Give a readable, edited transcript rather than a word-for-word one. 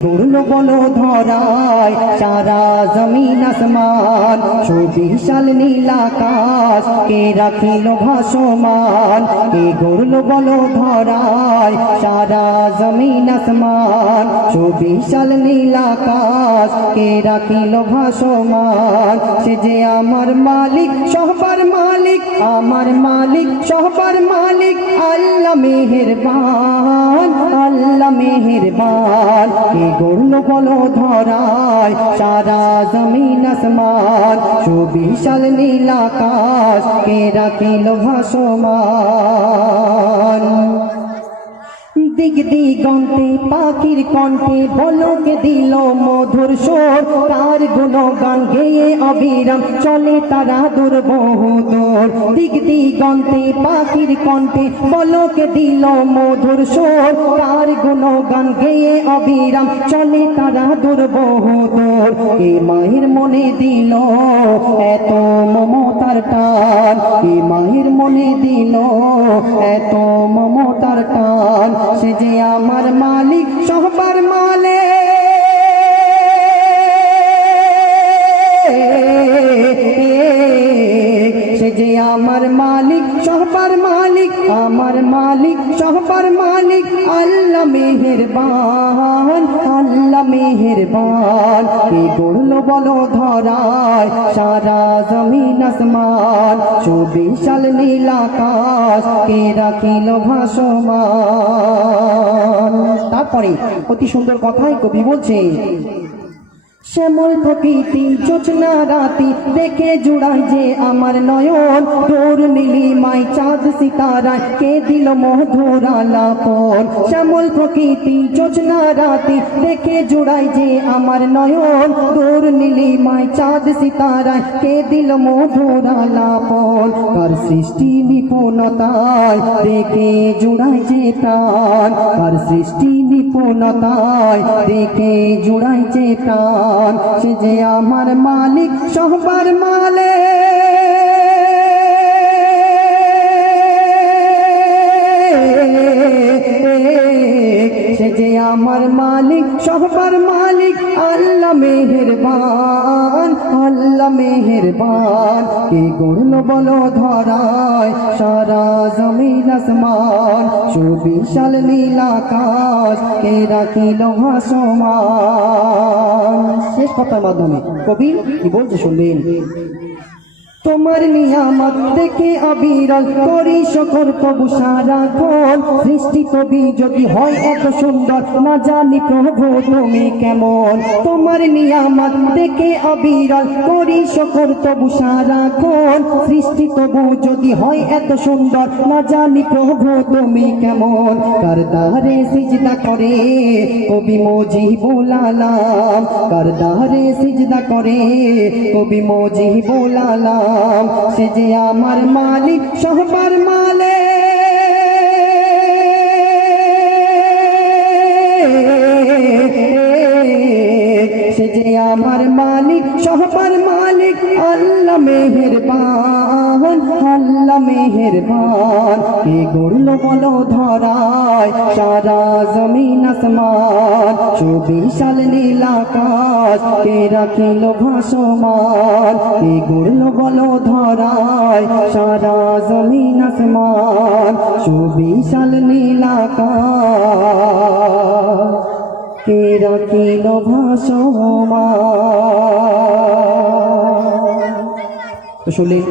পূর্ণ বলো ধরায় সারা জমিন আসমান, সুবিশাল নীল আকাশ কে রাখিল ভাসমান। কে গড়ল বলো ধরায় সারা জমিন আসমান, সুবিশাল নীল আকাশ কে রাখিল ভাসমান। সে যে আমার মালিক সহবার মালিক, আমার মালিক সহবার মালিক, আল্লাহ মেহেরবান, আল্লাহ মেহেরবান। কে গড়ল বলো ধরায় সারা জমিন আসমান, সুবিশাল নীল আকাশ কে রাখিল ভাসমান। দিক দিগন্তে পাখির কণ্ঠে বলকে দিল মধুর সুর, তার গুণগান গেয়ে অবিরাম চলে তারা দূর বহুদূর। দিক দিগন্তে পাখির কণ্ঠে বলকে দিল মধুর সুর, তার গুণগান গেয়ে অবিরাম চলে তারা দূর বহুদূর। এ মায়ের মনে দিল এত মমতার টান, এ মায়ের মনে দিল এত মমতার টান। সে যে আমার মালিক সহবার মালিক, সে যে আমার মালিক সহবার মালিক, আমার মালিক সহবার মালিক, আল্লাহ মেহেরবান, আল্লাহ মেহেরবান। কে গড়ল বলো ধরায় সারা জমিন আসমান, সুবিশাল নীল আকাশ কে রাখিল ভাসমান। তারপরে অতি সুন্দর কথাই কবি বলছে, শ্যামল প্রকৃতি জোছনা রাতি দেখে জুড়ায় যে আমার নয়ন, তোর নীলিমায় চাঁদ সিতারায় কে দিল মধুর আলাপন। শ্যামল প্রকৃতি জোছনা রাতি দেখে জুড়ায় যে আমার নয়ন, তোর নীলিমায় চাঁদ সিতারায় কে দিল মধুর আলাপন। কার সৃষ্টি নিপুণতায় দেখে জুড়ায় যে প্রাণ, কার সৃষ্টি নিপুণতায় দেখে জুড়ায় যে প্রাণ। সে যে আমার মালিক সহবার মালিক, সে যে আমার মালিক সহবার মালিক, আল্লাহ মেহেরবান, আল্লাহ মেহেরবান। কে গড়ল বলো ধরায় সারা জমিন আসমান, সুবিশাল নীল আকাশ কে রাখিল ভাসমান। শেষ কথার মাধ্যমে কবি কি বলছে শুনবেন। তোমার নিয়ামত দেখে অবিরল করি শকর তবু সারাক্ষণ, সৃষ্টি কবি যদি হয় এত সুন্দর না জানি প্রভু তুমি কেমন। তোমার নিয়ামত দেখে অবিরল করি শকর তবু সারাক্ষণ, সৃষ্টি তবু যদি হয় এত সুন্দর না জানি প্রভু তুমি কেমন। কার দ্বারে সিজদা করে কবি মুজিবুল আলাম, কার দ্বারে সিজদা করে কবি মুজিবুল আলাম। সে যে আমার মালিক সহবার মালিক, সে যে আমার মালিক সহবার মালিক, আল্লাহ মেহেরবান, আল্লাহ মেহেরবান। কে গড়ল বলো ধরায় সারা জমিন আসমান, সুবিশাল নীল আকাশ কে রাখিল ভাসমান। কে গড়ল বলো ধরায় সারা জমিন আসমান, সুবিশাল নীল আকাশ কে রাখিল ভাসমান। তো শুনলেন।